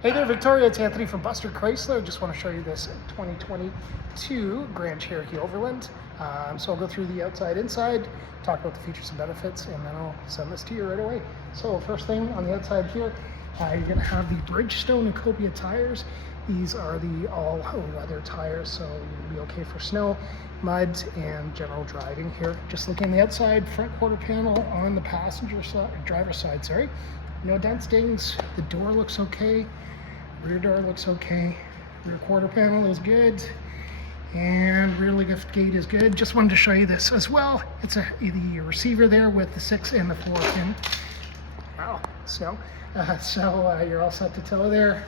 Hey there, Victoria. It's Anthony from Buster Chrysler. Just want to show you this 2022 Grand Cherokee Overland. So I'll go through the outside, inside, talk about the features and benefits, and then I'll send this to you right away. So first thing on the outside here, you're going to have the Bridgestone and Copia tires. These are the all-weather tires, so you'll be okay for snow, mud, and general driving here. Just looking on the outside, front quarter panel on the passenger side, driver's side, sorry. No dents, dings. The door looks okay. Rear door looks okay. Rear quarter panel is good. And rear lift gate is good. Just wanted to show you this as well. It's the receiver there with the 6 and the 4 pin. Wow, so you're all set to tow there.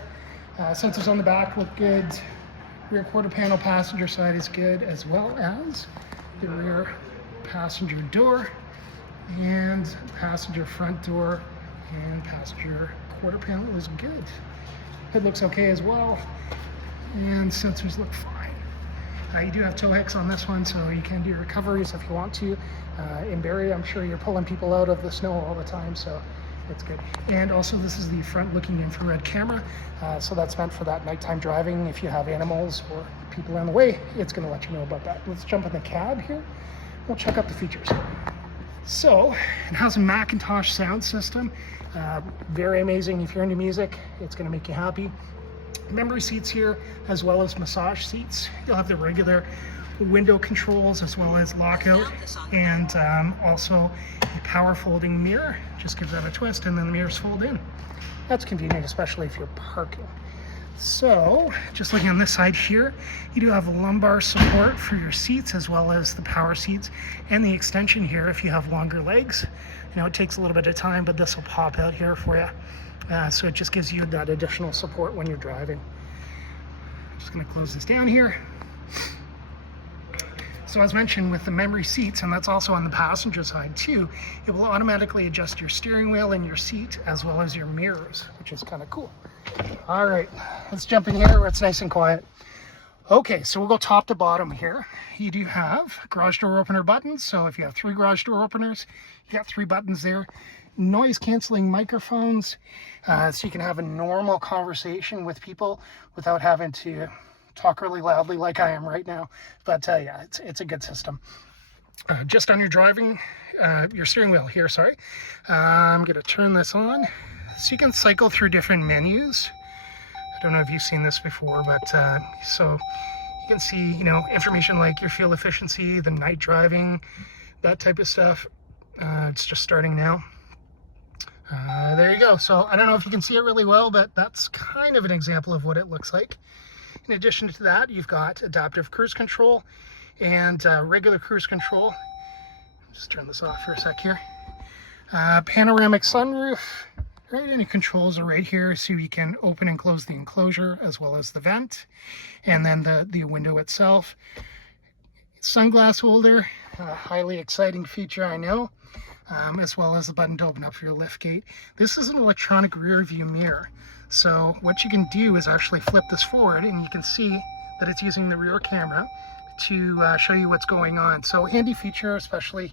Sensors on the back look good. Rear quarter panel passenger side is good, as well as the rear passenger door and passenger front door and passenger quarter panel is good. Hood looks okay as well, and sensors look fine. You do have tow hooks on this one, so you can do recoveries if you want to. In Barrie, I'm sure you're pulling people out of the snow all the time, so it's good. And also, this is the front-looking infrared camera, so that's meant for that nighttime driving. If you have animals or people in the way, it's going to let you know about that. Let's jump in the cab here. We'll check out the features. So it has a Macintosh sound system. Very amazing. If you're into music, it's going to make you happy. Memory seats here, as well as massage seats. You'll have the regular window controls, as well as lockout, and also a power folding mirror. Just gives that a twist, and then the mirrors fold in. That's convenient, especially if you're parking. So, just looking on this side here, you do have a lumbar support for your seats, as well as the power seats and the extension here if you have longer legs. You know, it takes a little bit of time, but this will pop out here for you. So it just gives you that additional support when you're driving. Just going to close this down here. So as mentioned, with the memory seats, and that's also on the passenger side too, it will automatically adjust your steering wheel and your seat, as well as your mirrors, which is kind of cool. All right, let's jump in here where it's nice and quiet. Okay, so we'll go top to bottom here. You do have garage door opener buttons. So if you have 3 garage door openers, you got 3 buttons there. Noise canceling microphones, so you can have a normal conversation with people without having to talk really loudly like I am right now. But yeah, it's a good system. Just on your your steering wheel here, sorry. I'm gonna turn this on. So you can cycle through different menus. I don't know if you've seen this before, but so you can see, you know, information like your fuel efficiency, the night driving, that type of stuff. It's just starting now. There you go. So I don't know if you can see it really well, but that's kind of an example of what it looks like. In addition to that, you've got adaptive cruise control and regular cruise control. Just turn this off for a sec here. Panoramic sunroof. Right, and the controls are right here, so you can open and close the enclosure as well as the vent, and then the window itself. Sunglass holder, highly exciting feature, I know, as well as the button to open up your lift gate. This is an electronic rear view mirror, so what you can do is actually flip this forward, and you can see that it's using the rear camera to show you what's going on. So handy feature, especially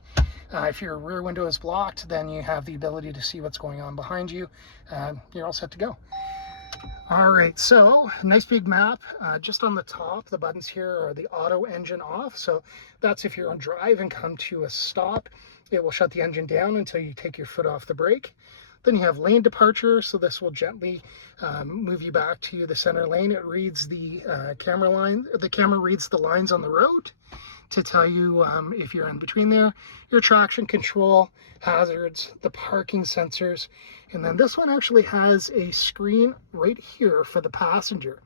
if your rear window is blocked, then you have the ability to see what's going on behind you. You're all set to go. All right, so nice big map. Just on the top, the buttons here are the auto engine off. So that's if you're on drive and come to a stop, it will shut the engine down until you take your foot off the brake. Then you have lane departure, so this will gently move you back to the center lane. It reads the camera line. The camera reads the lines on the road to tell you if you're in between there. Your traction control, hazards, the parking sensors, and then this one actually has a screen right here for the passenger,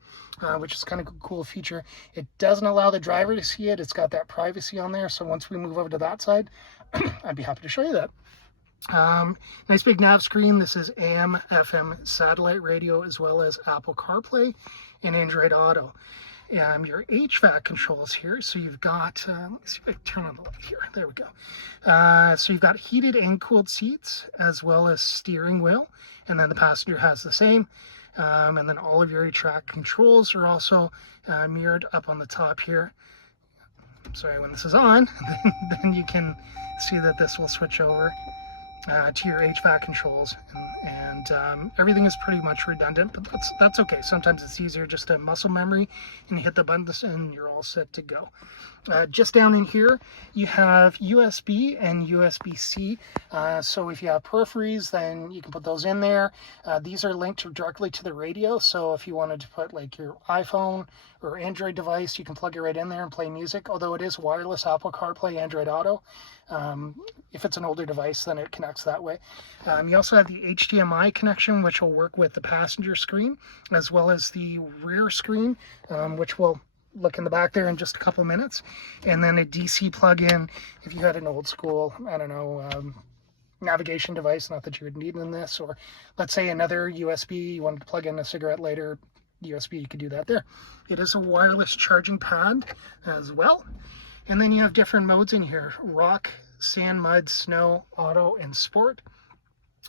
which is kind of a cool feature. It doesn't allow the driver to see it. It's got that privacy on there, so once we move over to that side, I'd be happy to show you that. Nice big nav screen. This is AM, FM, satellite radio, as well as Apple CarPlay and Android Auto. Your HVAC controls here. So you've got, let's see if I can turn on the light here. There we go. So you've got heated and cooled seats, as well as steering wheel. And then the passenger has the same. And then all of your HVAC controls are also mirrored up on the top here. Sorry, when this is on, then you can see that this will switch over to your HVAC controls, and everything is pretty much redundant, but that's okay. Sometimes it's easier just to muscle memory and hit the buttons and you're all set to go. Just down in here you have USB and USB-C, so if you have peripheries then you can put those in there. These are linked directly to the radio, so if you wanted to put like your iPhone or Android device, you can plug it right in there and play music, although it is wireless Apple CarPlay, Android Auto. If it's an older device, then it connects that way. You also have the HDMI connection, which will work with the passenger screen as well as the rear screen, which we'll look in the back there in just a couple minutes. And then a DC plug-in if you had an old school, I don't know, navigation device, not that you would need in this, or let's say another USB, you wanted to plug in a cigarette lighter, USB, you could do that there. It is a wireless charging pad as well. And then you have different modes in here: rock, sand, mud, snow, auto, and sport,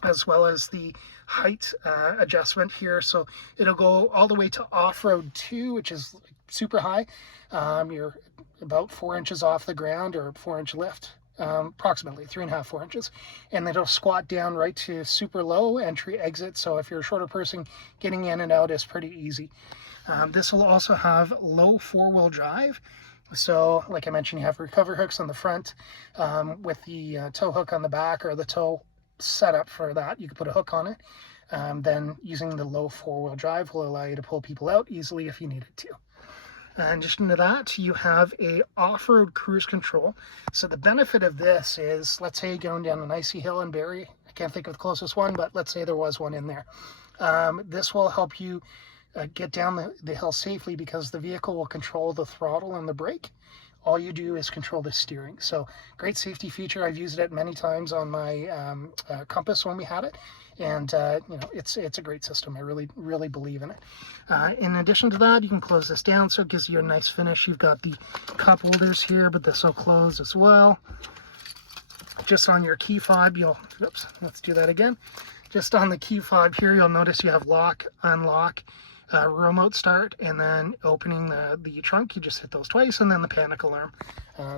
as well as the height adjustment here. So it'll go all the way to off-road 2, which is super high. You're about 4 inches off the ground, or 4-inch lift, approximately 3.5, 4 inches. And then it'll squat down right to super low, entry, exit. So if you're a shorter person, getting in and out is pretty easy. This will also have low 4-wheel drive. So like I mentioned, you have recover hooks on the front, with the tow hook on the back, or the tow setup for that. You can put a hook on it. Then using the low 4-wheel drive will allow you to pull people out easily if you needed to. In addition to that, you have a off-road cruise control. So the benefit of this is, let's say you're going down an icy hill in Barrie. I can't think of the closest one, but let's say there was one in there. This will help you get down the hill safely, because the vehicle will control the throttle and the brake. All you do is control the steering. So great safety feature. I've used it many times on my Compass when we had it, and you know, it's a great system. I really believe in it. In addition to that, you can close this down, so it gives you a nice finish. You've got the cup holders here, but this will close as well. Just on your key fob, oops, let's do that again. Just on the key fob here, you'll notice you have lock, unlock, remote start, and then opening the trunk, you just hit those twice, and then the panic alarm.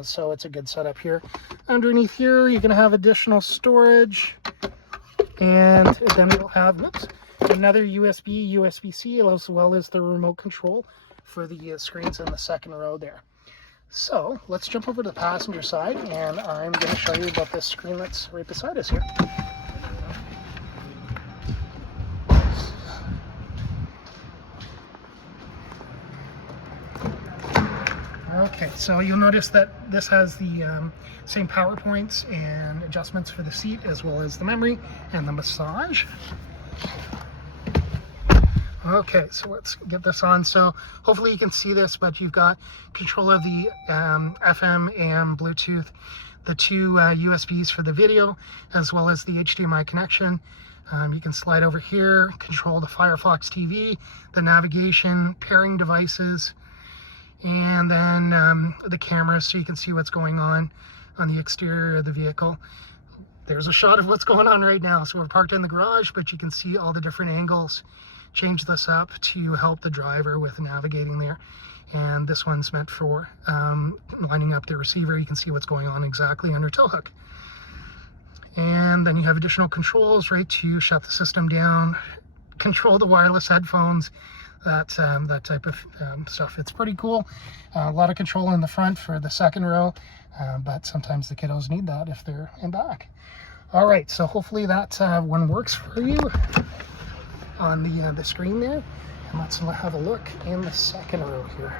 So it's a good setup here. Underneath here, you're going to have additional storage, and then we'll have another USB, USB-C, as well as the remote control for the screens in the second row there. So let's jump over to the passenger side, and I'm going to show you about this screen that's right beside us here. Okay, so you'll notice that this has the same power points and adjustments for the seat, as well as the memory and the massage. Okay, so let's get this on. So hopefully you can see this, but you've got control of the FM, AM, Bluetooth, the 2 USBs for the video, as well as the HDMI connection. You can slide over here, control the Firefox TV, the navigation, pairing devices, and then the cameras, so you can see what's going on the exterior of the vehicle. There's a shot of what's going on right now. So we're parked in the garage, but you can see all the different angles. Change this up to help the driver with navigating there. And this one's meant for lining up the receiver. You can see what's going on exactly under tow hook. And then you have additional controls, right, to shut the system down, control the wireless headphones, that type of stuff. It's pretty cool. A lot of control in the front for the second row, but sometimes the kiddos need that if they're in back. All right, so hopefully that one works for you on the screen there. And let's have a look in the second row here.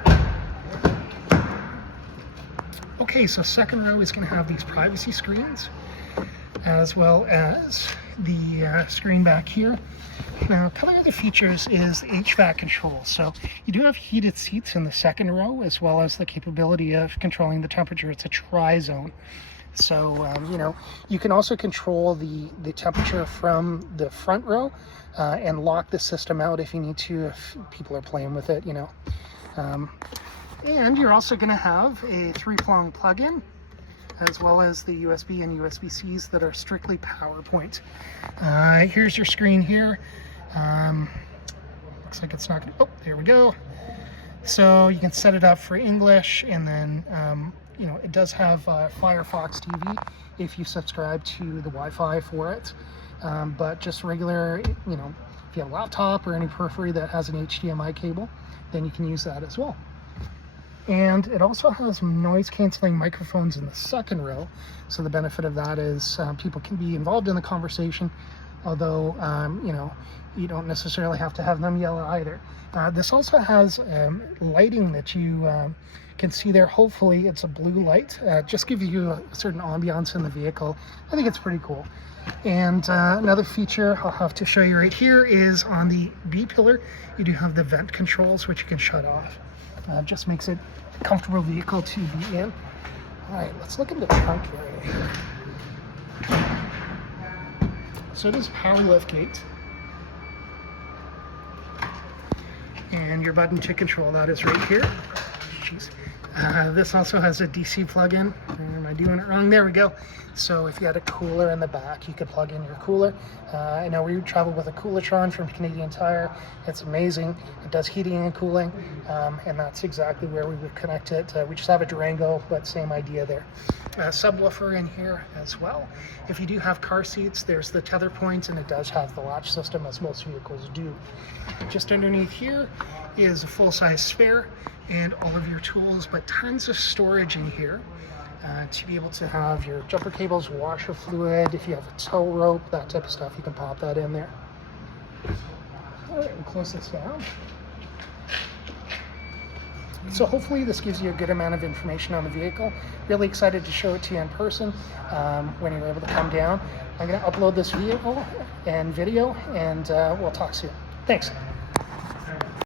Okay, so second row is going to have these privacy screens, as well as the screen back here. Now, a couple of other features is the HVAC control. So you do have heated seats in the second row, as well as the capability of controlling the temperature. It's a tri-zone. So, you know, you can also control the temperature from the front row and lock the system out if you need to, if people are playing with it, you know. And you're also going to have a 3-prong plug-in, as well as the USB and USB-Cs that are strictly PowerPoint. Here's your screen here. Looks like it's not gonna, oh, there we go. So you can set it up for English, and then you know, it does have Firefox TV if you subscribe to the Wi-Fi for it. But just regular, you know, if you have a laptop or any periphery that has an HDMI cable, then you can use that as well. And it also has noise canceling microphones in the second row. So the benefit of that is people can be involved in the conversation, although, you know, you don't necessarily have to have them yell either. This also has lighting that you can see there. Hopefully it's a blue light, just give you a certain ambiance in the vehicle. I think it's pretty cool. And another feature I'll have to show you right here is on the B pillar, you do have the vent controls, which you can shut off. Just makes it a comfortable vehicle to be in. All right, let's look in the trunk area here. So it is a power lift gate. And your button to control that is right here. Jeez. This also has a DC plug-in. Am I doing it wrong? There we go. So if you had a cooler in the back, you could plug in your cooler. I know we travel with a Coolatron from Canadian Tire. It's amazing. It does heating and cooling, and that's exactly where we would connect it. We just have a Durango, but same idea there. Subwoofer in here as well. If you do have car seats, there's the tether point, and it does have the latch system, as most vehicles do. Just underneath here is a full-size spare and all of your tools, but tons of storage in here to be able to have your jumper cables, washer fluid, if you have a tow rope, that type of stuff, you can pop that in there. All right, we'll close this down. So hopefully this gives you a good amount of information on the vehicle. Really excited to show it to you in person when you're able to come down. I'm going to upload this vehicle and video, and we'll talk soon. Thanks.